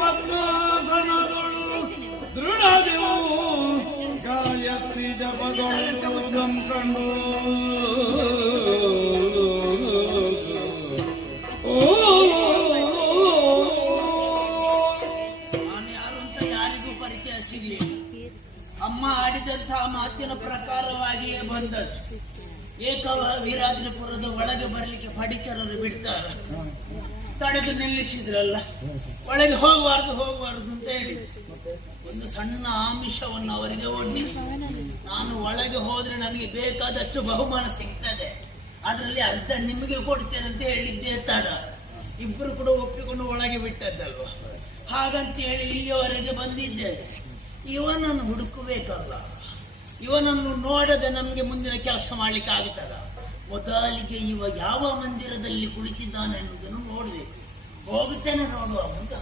ಪದ್ಮಾಸನಗಳು ದೃಢದೆವು ಗಾಯತ್ರಿ ಜಪದೊಳು ಕಂಡು ಅಮ್ಮ ಆಡಿದಂತಹ ಮಾತಿನ ಪ್ರಕಾರವಾಗಿಯೇ ಬಂದದ್ದು. ಏಕವೀರಾದಿಪುರದ ಒಳಗೆ ಬರಲಿಕ್ಕೆ ಪಡಿಚರರು ಬಿಡ್ತಾರೆ, ತಡೆದು ನಿಲ್ಲಿಸಿದ್ರಲ್ಲ. ಒಳಗೆ ಹೋಗಬಾರ್ದು ಅಂತ ಹೇಳಿ ಒಂದು ಸಣ್ಣ ಆಮಿಷವನ್ನು ಅವರಿಗೆ ಒಡ್ಡಿ, ನಾನು ಒಳಗೆ ಹೋದ್ರೆ ನನಗೆ ಬೇಕಾದಷ್ಟು ಬಹುಮಾನ ಸಿಗ್ತದೆ, ಅದರಲ್ಲಿ ಅರ್ಧ ನಿಮಗೆ ಕೊಡ್ತೇನೆ ಅಂತ ಹೇಳಿದ್ದೆ ತಡ. ಇಬ್ಬರು ಕೂಡ ಒಪ್ಪಿಕೊಂಡು ಒಳಗೆ ಬಿಟ್ಟದ್ದಲ್ವ. ಹಾಗಂತ ಹೇಳಿ ಇಲ್ಲಿಯವರೆಗೆ ಬಂದಿದ್ದೇನೆ. ಇವನನ್ನು ಹುಡುಕಬೇಕಲ್ಲ, ಇವನನ್ನು ನೋಡದೆ ನಮಗೆ ಮುಂದಿನ ಕೆಲಸ ಮಾಡ್ಲಿಕ್ಕೆ ಆಗುತ್ತದ. ಮೊದಲಿಗೆ ಇವ ಯಾವ ಮಂದಿರದಲ್ಲಿ ಕುಳಿತಿದ್ದಾನೆ ಎನ್ನುವುದನ್ನು ನೋಡಬೇಕು. ಹೋಗುತ್ತೇನೆ ನೋಡುವ ಅಂತ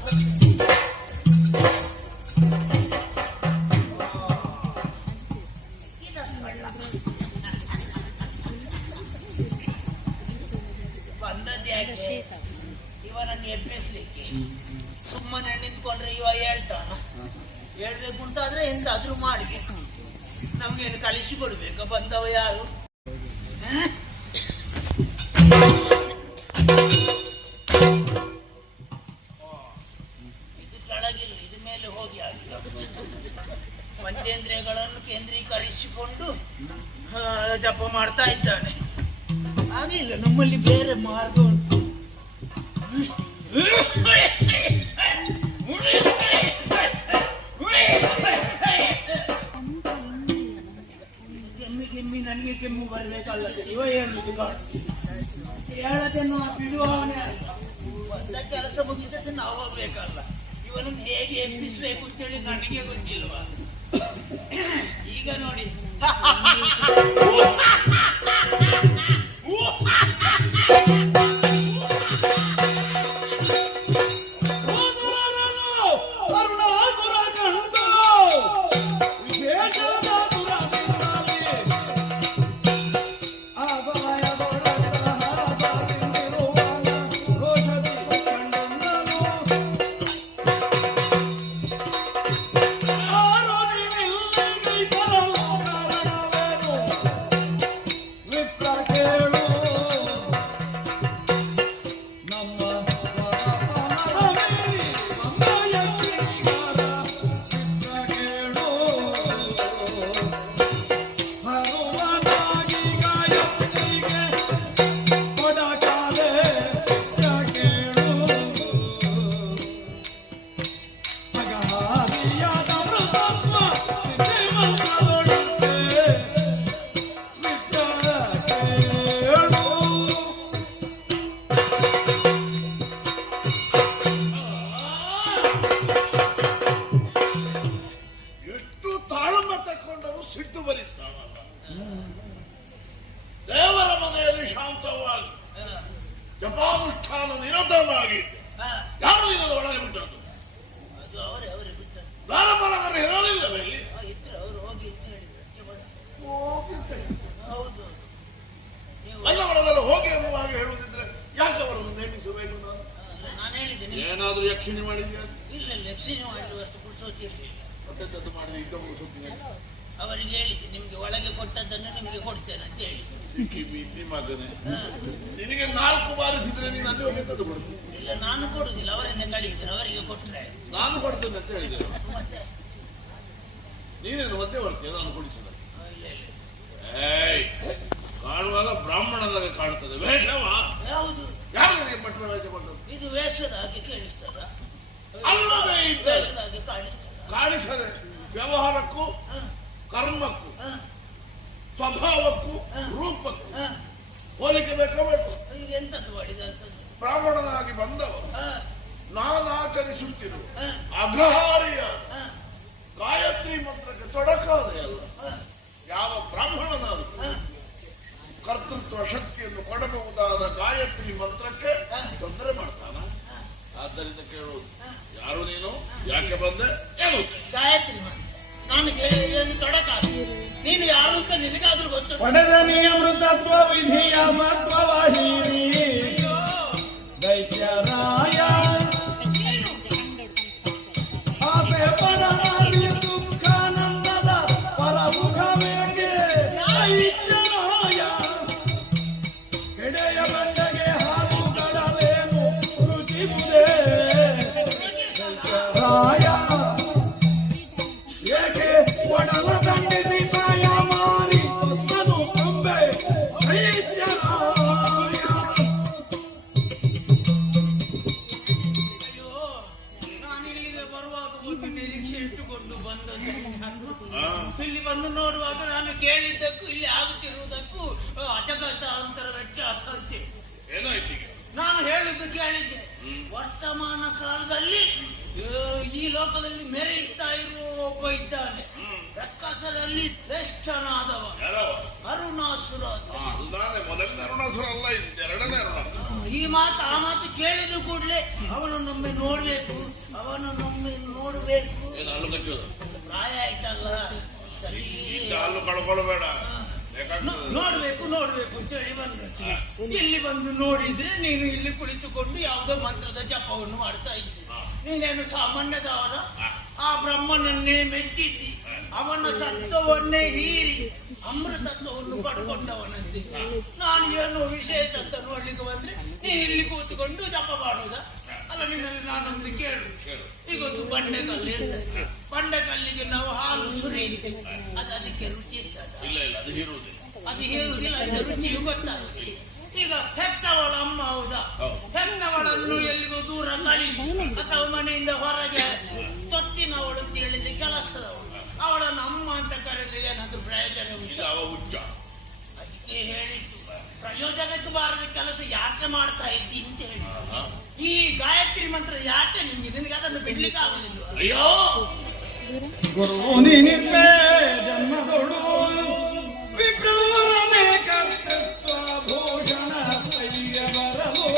ಬಂದದ್ದು ಯಾಕೆ? ಇವನನ್ನು ಎಬ್ಬಿಸ್ಲಿಕ್ಕೆ. ಸುಮ್ಮನೆ ನಿಂತ್ಕೊಂಡ್ರೆ ಇವ ಹೇಳ್ತಾನ. ಹೇಳ್ಬೇಕು ಅಂತ ಆದ್ರೆ ಎಂದಾದ್ರೂ ಮಾಡಬೇಕು. ನಮ್ಗೇನು ಕಳಿಸಿಕೊಡ್ಬೇಕು? ಬಂದವ ಯಾರು? ಇದು ಕೆಳಗಿಲ್ಲ, ಇದು ಮೇಲೆ ಹೋಗಿ ಆಗಿಲ್ಲ. ಪಂಚೇಂದ್ರಿಯಗಳನ್ನು ಕೇಂದ್ರೀಕರಿಸಿಕೊಂಡು ಜಪ ಮಾಡ್ತಾ ಇದ್ದಾನೆ. ಆಗಿಲ್ಲ, ನಮ್ಮಲ್ಲಿ ಬೇರೆ ಮಾರ್ಗ ಉಂಟು. ನನಗೆ ಕೆಮ್ಮು ಬರ್ಬೇಕಲ್ಲ, ಇವ ಹೇಳುದು ಹೇಳದನ್ನು ಬಿಡುವವನೇ ಅಲ್ಲ. ಒಂದ ಕೆಲಸ ಮುಗಿಸದೆ ನಾವು ಹೋಗ್ಬೇಕಲ್ಲ. ಇವನನ್ನು ಹೇಗೆ ಎಬ್ಬಿಸ್ಬೇಕು ಅಂತೇಳಿ ನನಗೆ ಗೊತ್ತಿಲ್ವಾ? ಈಗ ನೋಡಿ, ಜಪಾನುಷ್ಠಾನ ನಿರತವಾಗಿ ಯಾರು ನಿನ್ನದ ಒಳಗೆ ಬಿಟ್ಟದ್ದು? ದಾರಮಲಗರು ಹೇಳಲಿಲ್ಲವೇ? ಅಲ್ಲವರದಲ್ಲ ಹೋಗಿ ಅನ್ನುವ ಹಾಗೆ ಹೇಳುವುದಿದ್ರೆ ಯಾಕೆ ಅವರನ್ನು ನೇಮಿಸಬೇಕು? ನಾನು ಹೇಳಿದ್ದೇನೆ. ಏನಾದ್ರೂ ಯಕ್ಷಿಣಿ ಮಾಡಿದ್ಯಾ? ಇಲ್ಲ, ಯಕ್ಷಿಣಿ ಮಾಡುವಷ್ಟು ಪುರುಷೋತ್ತಿರಲಿಲ್ಲ. ಮತ್ತದ್ದು ಮಾಡಿದ ಇದ್ದ ಪುರುಷೋತ್ತಿಗೆ ಅವರಿಗೆ ಹೇಳಿದ್ದೆ, ನಿಮ್ಗೆ ಒಳಗೆ ಕೊಟ್ಟದ್ದನ್ನು ನಿಮಗೆ ಕೊಡ್ತೇನೆ ಅಂತ ಹೇಳಿ. ಮಗನೇ, ನಿನಗೆ 4 ಬಾರಿಸಿದ್ರೆ ನೀನು ಅಲ್ಲಿ ಹೋಗಿ ತಂದು ಕೊಡ್ತೀನಿ. ಇಲ್ಲ, ನಾನು ಕೊಡುದಿಲ್ಲ, ಅವರನ್ನೇ ಕಳಿಸ್ತೇನೆ. ಅವರಿಗೆ ಕೊಟ್ಟರೆ ನಾನು ಕೊಡ್ತೇನೆ ಅಂತ ಹೇಳಿದೆ. ಮತ್ತೆ ನೀನೇನು ಮತ್ತೆ ಬರ್ತೀಯ? ನಾನು ಕೊಡಿಸಿದ ಕಾಣುವಾಗ ಬ್ರಾಹ್ಮಣದಾಗ ಕಾಣ್ತದೆ. ವೇಷವ ಯಾವುದು? ಯಾರು ನಿನಗೆ ಪಟ್ಟಣ ವೇಷ ಬಂದದ್ದು? ಇದು ವೇಷದ ಹಾಗೆ ಕೇಳಿಸ್ತದ? ಅಲ್ಲದೆ ವೇಷದ ಹಾಗೆ ಕಾಣಿಸ್ತದ? ಕಾಣಿಸದೆ. ವ್ಯವಹಾರಕ್ಕೂ ಕರ್ಮಕ್ಕೂ ಸ್ವಭಾವಕ್ಕೂ ರೂಪಕ್ಕೂ ಹೋಲಿಕೆ ಬೇಕು. ಈಗ ಎಂತದ್ದು ಮಾಡಿದಂಥದ್ದು? ಬ್ರಾಹ್ಮಣನಾಗಿ ಬಂದವ ನಾನಾಚರಿಸುತ್ತಿರುವ ಅಘಹಾರಿಯ ಗಾಯತ್ರಿ ಮಂತ್ರಕ್ಕೆ ತೊಡಕಾದೆ ಅಲ್ಲ. ಯಾವ ಬ್ರಾಹ್ಮಣನಾದ ಕರ್ತೃತ್ವ ಶಕ್ತಿಯನ್ನು ಕೊಡಬಹುದಾದ ಗಾಯತ್ರಿ ಮಂತ್ರಕ್ಕೆ ತೊಂದರೆ ಮಾಡ್ತಾನ. ಆದ್ದರಿಂದ ಕೇಳುವುದು, ಯಾರು ನೀನು, ಯಾಕೆ ಬಂದೆ, ಏನು? ಗಾಯತ್ರಿ ಮಂತ್ರ ನಾನು ಕೇಳಿದ ತೊಡಕಾದ. ನೀನು ಯಾರು ಅಂತ ನಿನಗಾದ್ರೂ ಗೊತ್ತು? ಪಡೆದ ನಿಯಮೃತತ್ವ ವಿಧಿಯ ಮತ್ವವಾಹಿನಿ ದೈತ್ಯರಾಯ ಬಿಟ್ಟುಕೊಂಡು ಬಂದದ್ದು. ಇಲ್ಲಿ ಬಂದು ನೋಡುವಾಗ ನಾನು ಕೇಳಿದ್ದಕ್ಕೂ ಇಲ್ಲಿ ಆಗುತ್ತಿರುವುದಕ್ಕೂ ಅಜಗಜ ಅಂತರ ವ್ಯತ್ಯಾಸ ಅಷ್ಟೇ. ಏನಾಯ್ತು? ನಾನು ಹೇಳುದು ಕೇಳಿದ್ದೆ, ವರ್ತಮಾನ ಕಾಲದಲ್ಲಿ ಈ ಲೋಕದಲ್ಲಿ ಮೆರೆಯುತ್ತಾ ಇರುವ ಒಬ್ಬ ಇದ್ದಾನೆ, ರಕ್ಕಸರಲ್ಲಿ ಶ್ರೇಷ್ಠನಾದವ ಅರುಣಾಸುರ. ಮೊದಲನೇ ಅರುಣಾಸುರ ಅಲ್ಲ, ಎರಡನೇ ಅರುಣಾಸುರ. ಈ ಮಾತು ಆ ಮಾತು ಕೇಳಿದ ಕೂಡಲೇ ಅವನನ್ನೊಮ್ಮೆ ನೋಡ್ಬೇಕು, ಅವನನ್ನೊಮ್ಮೆ ನೋಡ್ಬೇಕು. ಪ್ರಾಯ ಆಯ್ತಲ್ಲ, ಕಳ್ಕೊಳ್ಬೇಡ, ನೋಡ್ಬೇಕು ನೋಡ್ಬೇಕು ಅಂತ ಹೇಳಿ ಬಂದ. ಇಲ್ಲಿ ಬಂದು ನೋಡಿದ್ರೆ ನೀನು ಇಲ್ಲಿ ಕುಳಿತುಕೊಂಡು ಯಾವುದೋ ಮಂತ್ರದ ಜಪವನ್ನು ಮಾಡ್ತಾ ಇದ್ದಿ. ನೀನೇನು ಸಾಮಾನ್ಯದವರ? ಆ ಬ್ರಹ್ಮನನ್ನೇ ಮೆಚ್ಚಿಸಿ ಅವನ ಸತ್ವವನ್ನೇ ಹೀರಿ ಅಮೃತತ್ವವನ್ನು ಪಡ್ಕೊಂಡವನಂತೆ. ನಾನು ಏನೋ ವಿಶೇಷ ಅಂತ ನೋಡ್ಲಿಕ್ಕೆ ಬಂದ್ರೆ ನೀನು ಇಲ್ಲಿ ಕೂತ್ಕೊಂಡು ಜಪ ಮಾಡುದ ಅಲ್ಲ? ನಿನ್ನಲ್ಲಿ ನಾನೊಂದು ಕೇಳು. ಈಗೊಂದು ಬಂಡೆಕಲ್ಲು ಇರ್ತದೆ, ಬಂಡೆಕಲ್ಲಿಗೆ ನಾವು ಹಾಲು ಸುರಿಯುತ್ತೇವೆ, ಅದು ಅದಕ್ಕೆ ರುಚಿ ಇರ್ತದೆ? ಅದು ಹೇರುವುದಿಲ್ಲ, ಅದಕ್ಕೆ ರುಚಿಯು ಗೊತ್ತಾಗುತ್ತೆ. ಈಗ ಹೆತ್ತವಳ ಅಮ್ಮ ಹೌದಾ? ಹೆತ್ತವಳನ್ನು ಎಲ್ಲಿಗೂ ದೂರ ಕಳಿಸಿ ಅಥವಾ ಮನೆಯಿಂದ ಹೊರಗೆ ತೊತ್ತಿನವಳು ಅಂತ ಹೇಳಿದ್ರೆ ಕೆಲಸದವಳು, ಅವಳನ್ನು ಅಮ್ಮ ಅಂತ ಕರೆದ್ರೆ ಏನಾದ್ರೂ ಪ್ರಯೋಜನ ಉಂಟು? ಅದಕ್ಕೆ ಹೇಳಿದ್ದು, ಪ್ರಯೋಜನಕ್ಕೆ ಬಾರದ ಕೆಲಸ ಯಾಕೆ ಮಾಡ್ತಾ ಇದ್ದಿ ಅಂತ ಹೇಳಿ. ಈ ಗಾಯತ್ರಿ ಮಂತ್ರ ಯಾಕೆ ನಿನಗೆ ಅದನ್ನು ಬಿಡ್ಲಿಕ್ಕೆ ಆಗುದಿಲ್ಲ? ಅಯ್ಯೋ, ಗುರು ನಿನ್ನೆ ಜನ್ಮದೊಡು ವಿಪ್ರವರನೆ ಕರ್ತೃತ್ವ ಭೂಷಣ ಕೈಯ ಬರಲು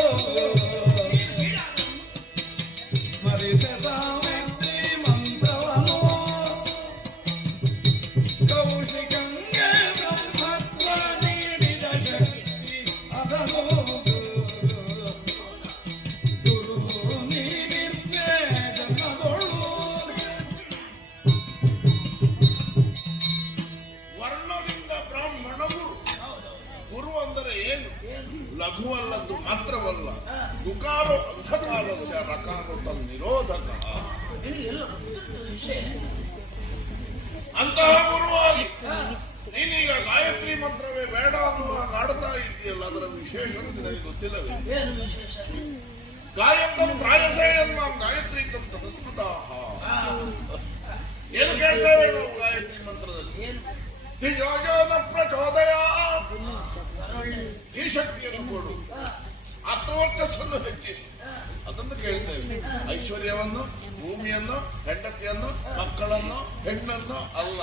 ಸ್ಮರಿತ ಸಾವಿತ್ರಿ ಮಂತ್ರವನು ಕೌಶಿಕಂಗೆ ಬ್ರಹ್ಮತ್ವ ನೀಡಿದ ಶಕ್ತಿ ಅದನು ಗುರು ನೀನಿರ್ತೆ ಜನ್ಮದೊಳು. ವರ್ಣದಿಂದ ಬ್ರಾಹ್ಮಣ ಗುರು. ಗುರು ಅಂದರೆ ಏನು? ಲಘುವಲ್ಲದ್ದು ಮಾತ್ರವಲ್ಲ, ದುಕಾರೋ ಅಂಧಕಾರಸ್ಯ ರಕಾರೋ ತನ್ನಿರೋಧಕ. ಅಂತಹ ಗುರುವಾಗಿ ನೀನೀಗ ಗಾಯತ್ರಿ ಮಂತ್ರವೇ ಬೇಡ ಅನ್ನುವ ಆಡ್ತಾ ಇದ್ದೀಯಲ್ಲ, ಅದರ ವಿಶೇಷ ನಿನಗೆ ಗೊತ್ತಿಲ್ಲವೇ? ಗಾಯತ್ರಿ ಪ್ರಾಯಸೇಯನ್ನ ಗಾಯತ್ರಿ ತಪಸ್ಮೃತಾಃ. ಏನು ಕೇಳ್ತೇವೆ ನಾವು ಗಾಯತ್ರಿ ಮಂತ್ರದಲ್ಲಿ? ಧಿಯೋಜನ ಪ್ರಚೋದಯ, ಈ ಶಕ್ತಿಯನ್ನು ಕೊಡು, ಆತ್ಮವರ್ಚಸ್ಸನ್ನು ಹೆಚ್ಚಿಸಿ, ಅದನ್ನು ಕೇಳ್ತೇವೆ. ಐಶ್ವರ್ಯವನ್ನು, ಭೂಮಿಯನ್ನು, ಹೆಂಡತಿಯನ್ನು, ಮಕ್ಕಳನ್ನು, ಹೆಣ್ಣನ್ನು ಅಲ್ಲ.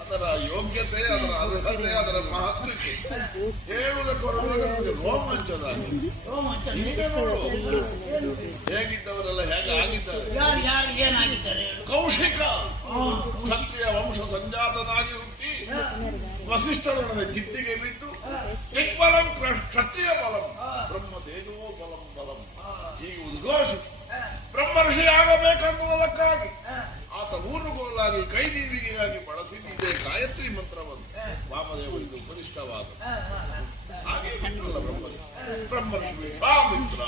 ಅದರ ಯೋಗ್ಯತೆ, ಅದರ ಅರ್ಹತೆ, ಅದರ ಮಹತ್ವಕ್ಕೆ ಹೇಳುವುದಕ್ಕೊರಗುವಾಗ ನಮಗೆ ರೋಮಾಂಚದಾಗಿ. ಹೀಗೆ ನೋಡು, ಹೇಗಿದ್ದವರೆಲ್ಲ ಹೇಗೆ ಆಗಿದ್ದಾರೆ. ಕೌಶಿಕ ಕ್ಷತ್ರಿಯ ವಂಶ ಸಂಜಾತನಾಗಿ ಹುಟ್ಟಿ ವಸಿಷ್ಠನ ಕಿತ್ತಿಗೆ ಬಿದ್ದು ದಿಗ್ಬಲಂ ಕ್ಷತ್ರಿಯ ಬಲಂ ಬ್ರಹ್ಮ ತೇಜೋ ಬಲಂ ಬಲಂ ಹೀಗೆ ಉದ್ಘೋಷಿಸಿ ಬ್ರಹ್ಮರ್ಷಿ ಆಗಬೇಕನ್ನುವುದಕ್ಕಾಗಿ ಆತ ಊರುಗೋಲಾಗಿ ಕೈದೀವಿಗೆಯಾಗಿ ಬಳಸಿದ ಇದೇ ಗಾಯತ್ರಿ ಮಂತ್ರವನ್ನು ವಾಮದೇವರಿಗೆ ಉಪದಿಷ್ಟವಾದ. ಹಾಗೆ ಬಿಟ್ಟಲ್ಲ ಬ್ರಹ್ಮರ್ಷಿ ವಿಶ್ವಾಮಿತ್ರ.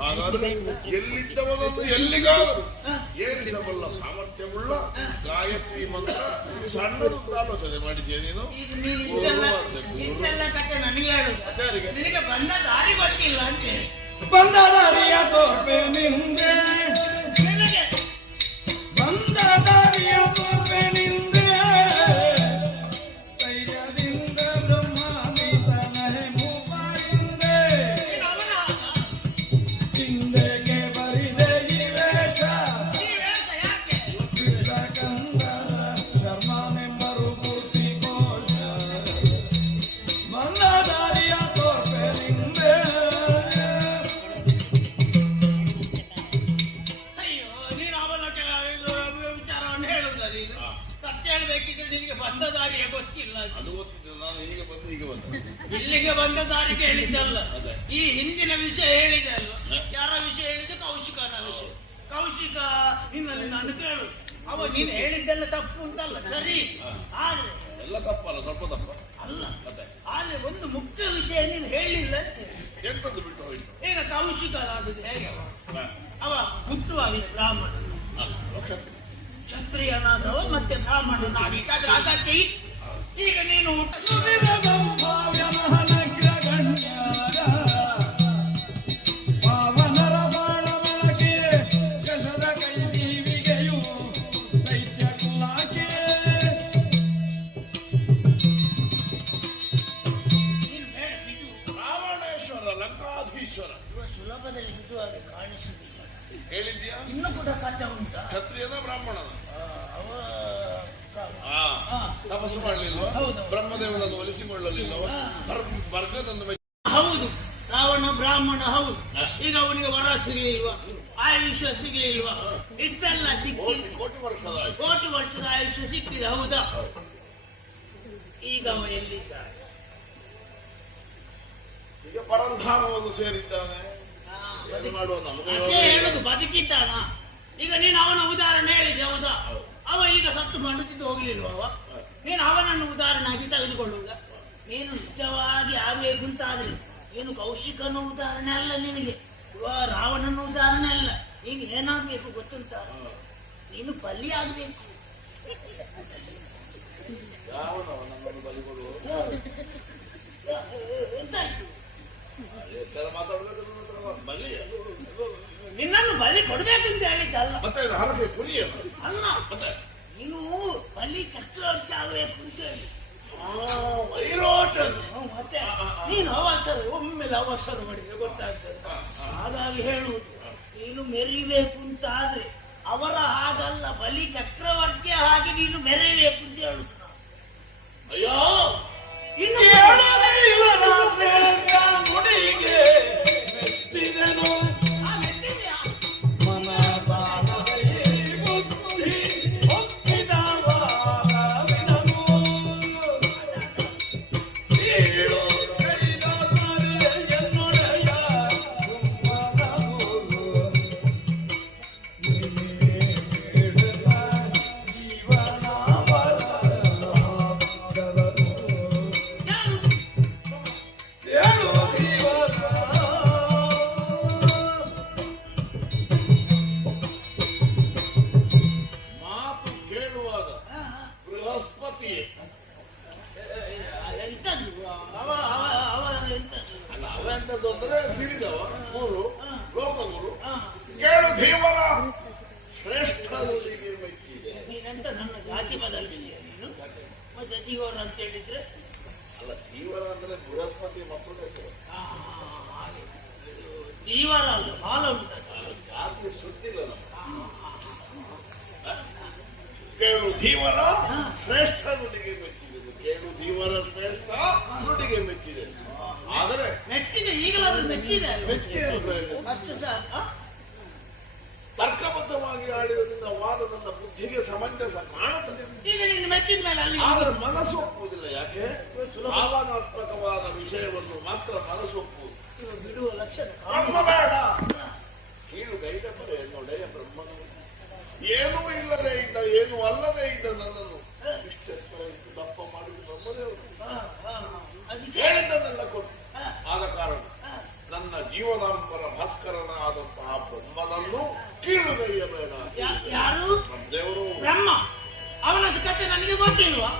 ಹಾಗಾದ್ರೆ ಎಲ್ಲಿದ್ದವನನ್ನು ಎಲ್ಲಿಗಾದರೂ ಏರಿಸಬಲ್ಲ ಸಾಮರ್ಥ್ಯವುಳ್ಳ ಗಾಯತ್ರಿ ಮಂತ್ರ ಸಣ್ಣದು ಆಲೋಚನೆ ಮಾಡಿದ್ಯಾ ನೀನು? ಬಂದ ದಾರಿಯ ತೋರ್ಪೆ ನಿಂದೆ, ಬಂದ ದಾರಿಯ ತೋರ್ಪೆ ನಿಂದೆ, ಧೈರ್ಯದಿಂದ ಬ್ರಹ್ಮಾನಿತನಹೆ ಮೂಪಾಯಿಂದೆ, ಹಿಂದೆಗೆ ಬರಿದೆ ಈ ವೇಷ ಕಂದರ ಶರ್ಮನೆಂಬರು ಪೂರ್ತಿ ಕೋಶ. ಬಂದ ದಾರಿಯ ತೋರ್ಪೆ ನಿಂದೆ. ನಿನಗೆ ಬಂದ ದಾರಿಯ ಗೊತ್ತಿಲ್ಲ. ಅದು ಗೊತ್ತಿಲ್ಲ, ನಾನು ಹೀಗೆ ಬಂದು ಹೀಗೆ ಬಂದ. ಇಲ್ಲಿಗೆ ಬಂದ ದಾರಿ ಹೇಳಿದ್ದಲ್ಲ, ಈ ಹಿಂದಿನ ವಿಷಯ ಹೇಳಿದೆ ಅಲ್ವಾ? ಯಾರ ವಿಷಯ ಹೇಳಿದೆ? ಕೌಶಿಕನ ವಿಷಯ. ಕೌಶಿಕ ನಿನ್ನಲ್ಲಿ ನಾನು ಕೇಳು, ಅವ ನೀನು ಹೇಳಿದ್ದೆಲ್ಲ ತಪ್ಪು ಅಂತಲ್ಲ, ಸರಿ, ಆದ್ರೆ ಎಲ್ಲ ತಪ್ಪಲ್ಲ, ಸ್ವಲ್ಪ ತಪ್ಪ ಅಲ್ಲ. ಆದ್ರೆ ಒಂದು ಮುಖ್ಯ ವಿಷಯ ನೀನು ಹೇಳಿಲ್ಲ ಅಂತ. ಎಂತದ್ದು ಬಿಟ್ಟು ಹೋಯ್ತು? ಈಗ ಕೌಶಿಕ ಆದದ್ದು ಹೇಗೆ? ಅವ ಹುಟ್ಟುವಾಗಲೇ ಬ್ರಾಹ್ಮಣ, ಕ್ಷತ್ರಿಯನಾದವ ಮತ್ತೆ ಬ್ರಾಹ್ಮಣನಾಗಿದ್ದಾದ್ರೆ ಅಗತ್ಯ. ಈಗ ನೀನು ಪಾವನರ ಬಾಳ ಬೆಳಕಿಗೆ ಯಶದ ಅಧೀಶ್ವರ. ಇವ ಸುಲಭದಲ್ಲಿ ಬಿಡುವಾಗ ಕಾಣಿಸುವುದಿಲ್ಲ. ಹೇಳಿದ್ಯಾ? ಇನ್ನು ಕೂಡ ಸಾಧ್ಯ ಉಂಟಾ? ಕ್ಷತ್ರಿಯನ ಬ್ರಾಹ್ಮಣನ? ಅವ ತಪಸ್ಸು ಮಾಡಲಿಲ್ವ? ಹೌದು. ಬ್ರಹ್ಮದೇವನನ್ನು ಒಲಿಸಿಕೊಳ್ಳಲಿಲ್ಲವ? ವರ್ಗದೊಂದು ಹೌದು, ರಾವಣ ಬ್ರಾಹ್ಮಣ. ಹೌದು, ಈಗ ಅವನಿಗೆ ವರ ಸಿಗಲಿಲ್ವ, ಆಯುಷ್ಯ ಸಿಗಲಿಲ್ವ, ಇಷ್ಟೆಲ್ಲ ಸಿಕ್ಕಿ ಕೋಟಿ ವರ್ಷದ ಆಯುಷ್ಯ ಸಿಕ್ಕಿದೆ. ಹೌದಾ? ಈಗ ಅವ ಎಲ್ಲಿದ್ದಾನೆ? ಈಗ ಪರಂಧಾಮವನ್ನು ಸೇರಿದ್ದಾನೆ. ಮಾಡುವ ಅದೇ ಹೇಳುದು, ಬದುಕಿದ್ದಾನ. ಈಗ ನೀನು ಅವನ ಉದಾಹರಣೆ ಹೇಳಿದೆ. ಹೌದಾ? ಅವ ಈಗ ಸತ್ತು ಮಾಡುತ್ತಿದ್ದು ಹೋಗ್ಲಿಲ್ವ? ಅವ ನೀನು ಅವನನ್ನು ಉದಾಹರಣೆ ಆಗಿ ತೆಗೆದುಕೊಳ್ಳುವುದ? ನೀನು ನಿಜವಾಗಿ ಆಗಬೇಕು ಅಂತಾದ್ರೆ ನೀನು ಕೌಶಿಕನ ಉದಾಹರಣೆ ಅಲ್ಲ, ನಿನಗೆ ರಾವಣನ ಉದಾಹರಣೆ ಅಲ್ಲ. ನೀನು ಏನಾಗ್ಬೇಕು ಗೊತ್ತುಂಟ? ನೀನು ಬಲಿ ಆಗ್ಬೇಕು. ಎಂತಾಯ್ತು? ನಿನ್ನನ್ನು ಬಲಿ ಕೊಡ್ಬೇಕು ಅಂತ ಹೇಳಿದ್ದಲ್ಲ. ಅಲ್ಲ, ನೀನು ಬಲಿ ಚಕ್ರವರ್ತಿ ಆಗ್ಬೇಕು ಅಂತ ಹೇಳಿ. ಮತ್ತೆ ನೀನು ಅವಸರ, ಒಮ್ಮೆಲೆ ಅವಸರ ಮಾಡಿದ್ರೆ ಗೊತ್ತಾಗ್ತದೆ. ಹಾಗಾಗಿ ಹೇಳುವುದು, ನೀನು ಮೆರಿಬೇಕು ಅಂತ ಆದ್ರೆ ಅವರ ಹಾಗಲ್ಲ, ಬಲಿ ಚಕ್ರವರ್ತಿಯ ಹಾಗೆ ನೀನು ಮೆರಿಬೇಕು ಅಂತ ಹೇಳುದು. ಅಯ್ಯೋ, ಇನ್ನು ನುಡಿಗೆ ಮೆಟ್ಟಿದೆನು ಮೆಟ್ಟಿದ್ಯಾ? ನೀನಂತ ನನ್ನ ಜಾತಿ ಬದಲಿದೆಯಾ ನೀನು? ಮತ್ತೆ ಜೀವನ ಅಂತ ಹೇಳಿದ್ರೆ ಅಲ್ಲ, ಜೀವನ ಅಂದ್ರೆ ಬೃಹಸ್ಪತಿ ಮಕ್ಕಳು ಜೀವನ ಅಲ್ಲ, ಬಾಲ ಉಂಟ. ಜಾತಿ ಸುದ್ದಿಲ್ಲ ಕೇಳು ಧೀವರ ಶ್ರೇಷ್ಠ ನುಡಿಗೆ ಮೆಚ್ಚಿದೆ. ಕೇಳು ಧೀವರ ಶ್ರೇಷ್ಠ ನುಡಿಗೆ ಮೆಚ್ಚಿದೆ. ಆದರೆ ಮೆಚ್ಚಿದೆ, ಈಗಲಾದ್ರೂ ಮೆಚ್ಚಿದೆ. ಅಷ್ಟು ಸಾಕ. ತರ್ಕಬದ್ಧವಾಗಿ ಆಡಿರೋದ್ರಿಂದ ವಾದ ನನ್ನ ಬುದ್ಧಿಗೆ ಸಮಂಜಸ ಕಾಣುತ್ತದೆ. ಈಗ ನೀನು ಮೆಚ್ಚಿದ ಮೇಲೆ ಅಲ್ಲಿ ಆದರೆ ಮನಸ್ಸು ಒಪ್ಪುವುದಿಲ್ಲ. ಯಾಕೆ? ಭಾವನಾತ್ಮಕವಾದ ವಿಷಯವನ್ನು ಮಾತ್ರ ಮನಸ್ಸು ಒಪ್ಪುವುದು. ಬಿಡುವ ಲಕ್ಷಣ ಬ್ರಹ್ಮ ಬೇಡ, ಕೀಳು ಗೈಡ ಬರೆ ನೋಡೆಯ ಬ್ರಹ್ಮನ ಏನೂ ಇಲ್ಲದೆ ಇದ್ದ, ಏನು ಅಲ್ಲದೆ ಇದ್ದ ನನ್ನನ್ನು ಇಷ್ಟೆತ್ತರ ಇಟ್ಟು ದಪ್ಪ ಮಾಡಿದ ಬ್ರಹ್ಮದೇವರು ಹೇಳಿದ್ದನ್ನೆಲ್ಲ ಕೊಟ್ಟು ಆದ ಕಾರಣ ನನ್ನ ಜೀವನಾಂಬರ ಭಾಸ್ಕರನಾದಂತಹ ಬ್ರಹ್ಮನನ್ನು ಕೀಳುಗೈಯಬೇಡ. ಯಾರು? ದೇವರು ಬ್ರಹ್ಮ. ಅವನದು ಕಥೆ ನನಗೆ ಗೊತ್ತಿಲ್ವಾ?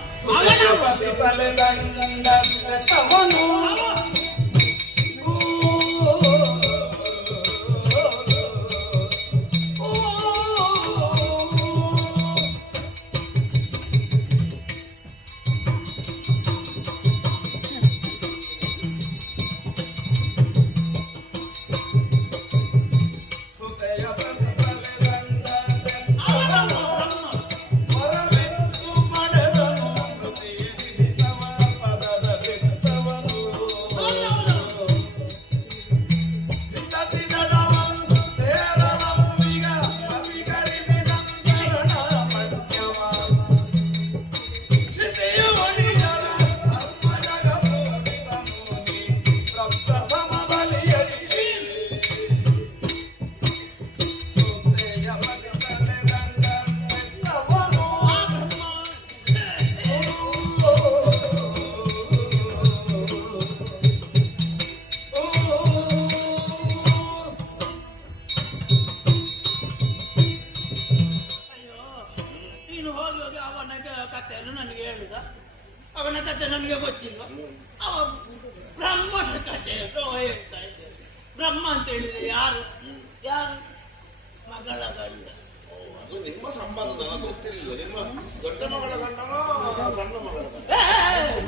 ಅವನ ಕಥೆ ನನಗೆ ಗೊತ್ತಿಲ್ಲ. ಅವ ಬ್ರಹ್ಮನ ಕಥೆ ಹೇಳ್ತಾ ಇದ್ದೆ. ಬ್ರಹ್ಮ ಅಂತ ಹೇಳಿದ್ರೆ ಯಾರು? ಯಾರು? ಮಗಳ ಗಂಡ. ಅದು ನಿಮ್ಮ ಸಂಬಂಧ ನನಗೆ ಗೊತ್ತಿರಲಿಲ್ಲ. ನಿಮ್ಮ ದೊಡ್ಡ ಮಗಳ ಗಂಡನ ಸಣ್ಣ ಮಗಳ ಗಂಡ?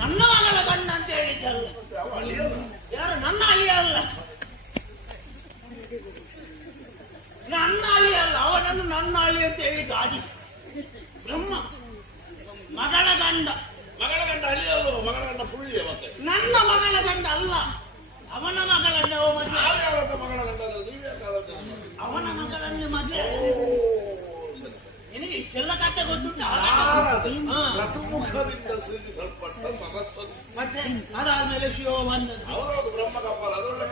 ನನ್ನ ಮಗಳ ಗಂಡ ಅಂತ ಹೇಳಿದ್ದಲ್ಲ. ಯಾರು? ನನ್ನ ಅಳಿಯ ಅಲ್ಲ. ಅಂತ ಹೇಳಿ ಗಾಡಿ ಬ್ರಹ್ಮ ಮಗಳ ಗಂಡ. ಮಗಳ ಗಂಡ ಅಲ್ಲಿ ಅಲ್ವ, ಮಗಳ ಗಂಡ ಪುಳ್ಳಿಯ ಮತ್ತೆ ನನ್ನ ಮಗಳ ಗಂಡ ಅಲ್ಲ, ಅವನ ಮಗಳ ಗಂಡ. ಯಾರ್ಯಾರದ ಮಗಳ ಗಂಡ ನೀವೇ ಅವನ ಮಗಳನ್ನೇ ಮದುವೆ. ನಿನಗೆ ಇಷ್ಟೆಲ್ಲ ಕಥೆ ಗೊತ್ತುಂಟಾ? ಪ್ರತಿಮುಖದಿಂದ ಸೃಜಿಸಲ್ಪಟ್ಟ ಸರಸ್ವತಿ. ಮತ್ತೆ ಅದಾದ್ಮೇಲೆ ಶಿವ ಬಂದದ್ದು. ಹೌದೌದು, ಬ್ರಹ್ಮ ಕಪಾಲ ಅದೊಳ್ಳೆ.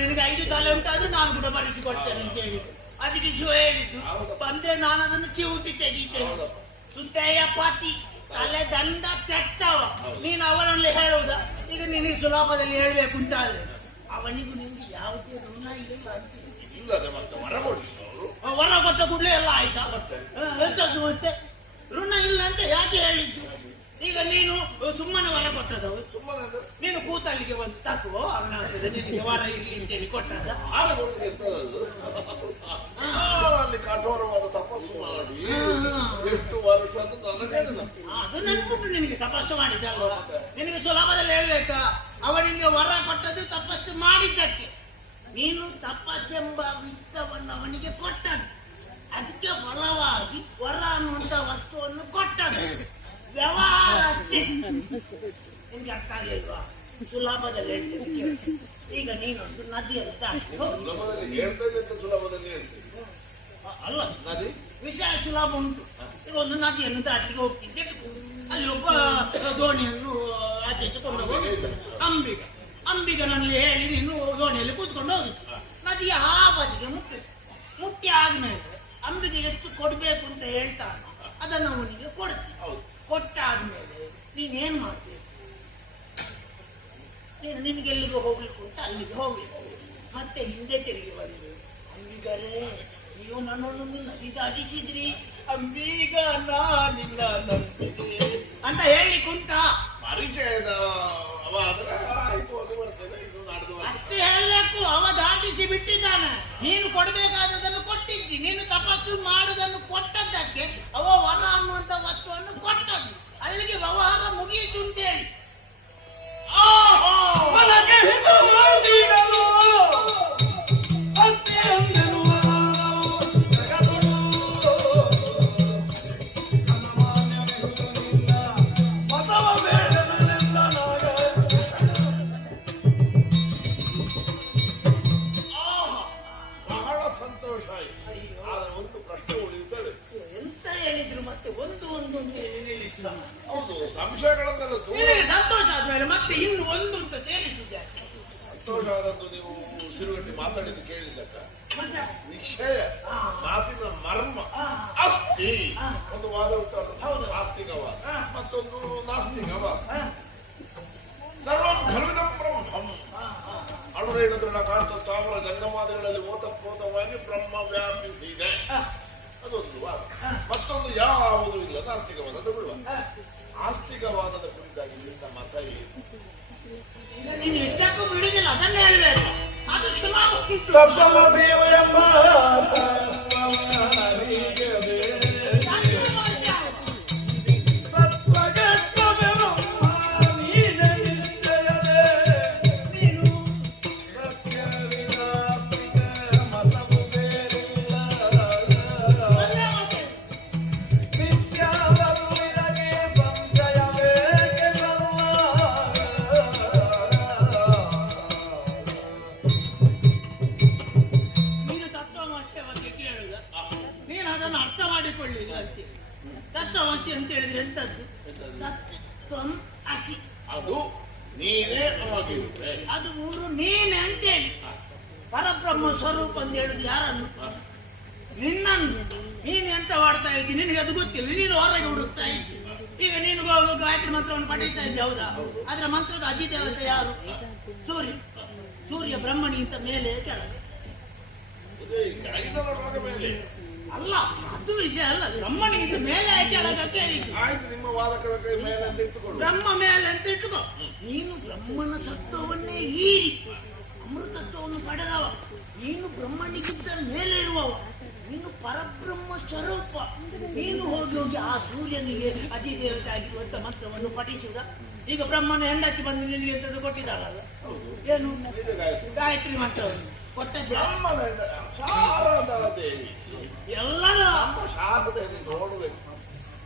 ನಿನಗೆ 5 ತಲೆ ಉಂಟಾದ್ರೂ ನಾನು ಕೂಡ ಬರೆಸಿಕೊಡ್ತೇನೆ ಅಂತ ಹೇಳಿ ಅದಕ್ಕೆ ಶಿವ ಹೇಳಿದ್ದು. ಬಂದ್ರೆ ನಾನು ಅದನ್ನು ಚಿವುಟಿ ತೆಗೀತೇನೆ. ಸುತ್ತಯ್ಯ ಪಾತಿ ತಲೆ ದಂಡ ಕೆಟ್ಟವ. ನೀನು ಅವರಲ್ಲಿ ಹೇಳುವುದ? ಈಗ ನಿನಗೆ ಸುಲಭದಲ್ಲಿ ಹೇಳ್ಬೇಕು ಅಂತಾದ್ರೆ ಅವನಿಗೂ ನಿನ್ಗೆ ಯಾವುದೇ ಋಣ ಇಲ್ಲ ಅಂತ. ಇಲ್ಲದೆ ಮತ್ತೆ ವರ ಕೊಡಿ. ವರ ಕೊಟ್ಟ ಕೂಡಲೇ ಎಲ್ಲ ಆಯ್ತಾ? ಎಂತದ್ದು ಮತ್ತೆ ಋಣ ಇಲ್ಲ ಅಂತ ಯಾಕೆ ಹೇಳಿದ್ದು? ಈಗ ನೀನು ಸುಮ್ಮನೆ ವರ ಕೊಟ್ಟದವು. ಸುಮ್ಮನೆ ನೀನು ಕೂತಲ್ಲಿಗೆ ಒಂದು ತಕ್ಕೋ ಅವನಾಗ್ತದೆ ನಿನಗೆ ವರ ಇಲ್ಲಿ ಅಂತೇಳಿ ಕೊಟ್ಟದ. ಅಲ್ಲಿ ಕಠೋರವಾದ ತಪಸ್ಸು ಮಾಡಿ ಎಷ್ಟು ವರ್ಷ ಅಂತ ನನಗೆ ಅದು ನೆನ್ಪುಂಟು ನಿನಗೆ ತಪಸ್ಸು ಮಾಡಿದ್ದಲ್ವ? ನಿನಗೆ ಸುಲಭದಲ್ಲಿ ಹೇಳ್ಬೇಕಾ? ಅವನಿಗೆ ವರ ಕೊಟ್ಟದ್ದು ತಪಸ್ಸು ಮಾಡಿದ್ದಕ್ಕೆ. ನೀನು ತಪಸ್ಸೆಂಬ ವಿತ್ತವನ್ನು ಅವನಿಗೆ ಕೊಟ್ಟದ್ದು, ಅದಕ್ಕೆ ಫಲವಾಗಿ ವರ ಅನ್ನುವಂತ ವಸ್ತುವನ್ನು ಕೊಟ್ಟದ್ದು. ವ್ಯವಹಾರ ಅಷ್ಟೇ. ನಿನ್ಗೆ ಅರ್ಥ ಆಗಲಿಲ್ವಾ? ಸುಲಭದಲ್ಲಿ ಹೇಳ್ತೇನೆ. ಈಗ ನೀನೊಂದು ನದಿಯನ್ನು ದಾಟಿ ಸುಲಭದಲ್ಲಿ ಹೇಳ್ತೇನೆ ಅಂತ ಸುಲಭದಲ್ಲಿ ಹೇಳ್ತೇನೆ ಅಲ್ಲ, ನದಿ ವಿಷಯ ಸುಲಭ ಉಂಟು. ಈಗ ಒಂದು ನದಿಯನ್ನು ದಾಟಿ ಹೋಗ್ತಿದ್ದೆ, ಅಲ್ಲಿ ಒಬ್ಬ ದೋಣಿಯನ್ನು ಆಚೆ ತಗೊಂಡು ಹೋಗಿದ್ದ. ಅಂಬಿಗನಲ್ಲಿ ಹೇಳಿ ನೀನು ದೋಣಿಯಲ್ಲಿ ಕೂತ್ಕೊಂಡು ಹೋಗಿ ನದಿಯ ಆ ಬದಿಗೆ ಮುಟ್ಟಿ ಆದ್ಮೇಲೆ ಅಂಬಿಗೆ ಎಷ್ಟು ಕೊಡ್ಬೇಕು ಅಂತ ಹೇಳ್ತಾನೆ ಅದನ್ನು ಅವನಿಗೆ ಕೊಡ್ತೀವಿ. ಕೊಟ್ಟಾದ್ಮೇಲೆ ನೀನೇನ್ ಮಾಡ್ತೀವಿ? ನೀನು ನಿನ್ಗೆಲ್ಲಿಗೂ ಹೋಗ್ಲಿಕ್ಕೆ ಅಂತ ಅಲ್ಲಿಗೆ ಹೋಗ್ಲಿಕ್ಕೆ ಮತ್ತೆ ಹಿಂದೆ ತಿರುಗಿ ಬಂದು, ಅಂಬಿಗರೇ ನೀವು ನನ್ನನ್ನು ನದಿ ದಾಟಿಸಿದ್ರಿ, ಅಂಬೀಗ ನಿನ್ನ ನಂಬಿದೆ ಅಂತ ಹೇಳಲಿಕ್ಕೆ ಉಂಟಾ? ಪರಿಚಯದ ಅಷ್ಟೇ ಹೇಳಬೇಕು. ಅವ ದಾಟಿಸಿ ಬಿಟ್ಟಿದ್ದಾನೆ, ನೀನು ಕೊಡ್ಬೇಕಾದದನ್ನು ಕೊಟ್ಟಿದ್ದಿ. ನೀನು ತಪಸ್ಸು ಮಾಡುವುದನ್ನು ಕೊಟ್ಟದ್ದಕ್ಕೆ ಅವ ವರ ಅನ್ನುವಂತ ವಸ್ತುವನ್ನು ಕೊಟ್ಟದ್ದು. ಅಲ್ಲಿಗೆ ವ್ಯವಹಾರ ಮುಗಿಯಿತು ಅಂತೇಳಿ. ಮನಗೆ ಹಿತ ಮಾಡಿದನು ಅಂತೆಂದೆನು ಜಗದುಳು ನನ್ನ ಮಾನ್ಯವೆಂದು ನಿನ್ನ ಮತವ ಬೇಡನೆಂದ ನಾಗ. ಬಹಳ ಸಂತೋಷ ಆಯ್ತು. ಆದ್ರೆ ಒಂದು ಪ್ರಶ್ನೆ ಉಳಿಯುತ್ತದೆ. ಎಂತ ಹೇಳಿದ್ರು ಮತ್ತೆ ಒಂದು ಒಂದು ಅಂತ ಹೇಳಿಲ್ಲ. ಹೌದು, ಸಂಶಯಗಳನ್ನೆಲ್ಲ ದೂರ. ಸಂತೋಷ ಆದ್ಮೇಲೆ ಮತ್ತೆ ಇನ್ನು ಒಂದು ಅಂತ ಸೇರಿಸಿದ್ದಾರೆ. ಸಂತೋಷ ಆದದ್ದು ನೀವು ಸಿರುಗಟ್ಟಿ ಮಾತಾಡಿದ್ದು ಕೇಳಿದ್ದಕ್ಕ ಮತ್ತೆ ವಿಷಯ ಮಾತಿನ ಮರ್ಮ ಅಸ್ತಿ ಒಂದು ವಾದ ಉಂಟು, ಆಸ್ತಿಕವಾದ ಮತ್ತೊಂದು ನಾಸ್ತಿಕವಾದ. ಸರ್ವಂ ಖರ್ವಿದಂ ಬ್ರಹ್ಮಂ ಅಣುರೇಣ ದೃಢ ಕಾಣ್ತ ತಾಮ್ರ ಜಂಗಮಾದಿಗಳಲ್ಲಿ ಓತಪ್ರೋತವಾಗಿ ಬ್ರಹ್ಮ ವ್ಯಾಪಿಸಿದೆ, ಅದೊಂದು ವಾದ. ಮತ್ತೊಂದು ಯಾವುದು ಇಲ್ಲ, ನಾಸ್ತಿಕವಾದ ಬಿಡುವ. ಆಸ್ತಿಕವಾದದ ಕುರಿತಾಗಿ ನಿನ್ನ ಮತ ಏನು? ನೀನು ಎಷ್ಟಕ್ಕೂ ಬಿಡುದಿಲ್ಲ, ಅದನ್ನೇ ಹೇಳ್ಬೇಕು. ಅದು ಸುಲಭ. ತತ್ವಮಸಿಯು ಎಂಬ ತತ್ವಮಸಿ ಅಂತ ಹೇಳಿದ್ರೆ ಎಂತದ್ದು? ತತ್ವಂ ಅಸಿ, ಅದು ನೀನೇ ಆಗಿರುತ್ತೆ. ಅದು ಮೂರು ನೀನೆ ಅಂತೇಳಿ. ಪರಬ್ರಹ್ಮ ಸ್ವರೂಪ ಅಂತ ಹೇಳುದು ಯಾರನ್ನು? ನಿನ್ನನ್ನು. ನೀನು ಎಂತ ಮಾಡ್ತಾ ಇದ್ದೀನಿ ನಿನಗೆ ಅದು ಗೊತ್ತಿಲ್ಲ, ನೀನು ಹೊರಗೆ ಹುಡುಕ್ತಾ ಇದ್ದಿ. ಈಗ ನೀನು ಗಾಯತ್ರಿ ಮಂತ್ರವನ್ನು ಪಠಿಸ್ತಾ ಇದ್ದೆ, ಹೌದಾ? ಅದರ ಮಂತ್ರದ ಅಧಿದೇವತೆ ಯಾರು? ಸೂರ್ಯ. ಸೂರ್ಯ ಬ್ರಹ್ಮಣಿಗಿಂತ ಮೇಲೆ ಕೆಳಗೆ ಅಲ್ಲ, ಅದು ವಿಷಯ ಅಲ್ಲ. ಬ್ರಹ್ಮನಿಗಿಂತ ಮೇಲೆ ಕೆಳಗೆ ಹೇಳಿದ್ದು. ಆಯ್ತು, ನಿಮ್ಮ ವಾದಕರ ಕೈ ಮೇಲೆ ಅಂತ ಇಟ್ಟುಕೊಳ್ಳು. ಬ್ರಹ್ಮ ಮೇಲೆ ಅಂತ ಇಟ್ಟುಕೋ. ನೀನು ಬ್ರಹ್ಮನ ಸತ್ವವನ್ನೇ ಹೀರಿ ಅಮೃತತ್ವವನ್ನು ಪಡೆದವ. ನೀನು ಬ್ರಹ್ಮನಿಗಿಂತ ಮೇಲೆ ಇರುವವ. ನೀನು ಪರಬ್ರಹ್ಮ ಸ್ವರೂಪ. ನೀನು ಹೋಗಿ ಹೋಗಿ ಆ ಸೂರ್ಯನಿಗೆ ಅಧಿದೇವತೆ ಆಗಿರುವಂತ ಮಂತ್ರವನ್ನು ಪಠಿಸುವುದ? ಈಗ ಬ್ರಹ್ಮನ ಹೆಂಡತಿ ಬಂದು ನಿನಗೆ ಎಂತದ್ದು ಕೊಟ್ಟಿದ್ದಾಳಲ್ಲ, ಏನು? ಗಾಯತ್ರಿ ಮಂತ್ರವನ್ನು. ಕೊಟ್ಟ ನಮ್ಮ ಶಾರದಾ ದೇವಿ ಎಲ್ಲರೂ ನಮ್ಮ ಶಾರದೆಯನ್ನು ನೋಡಬೇಕು.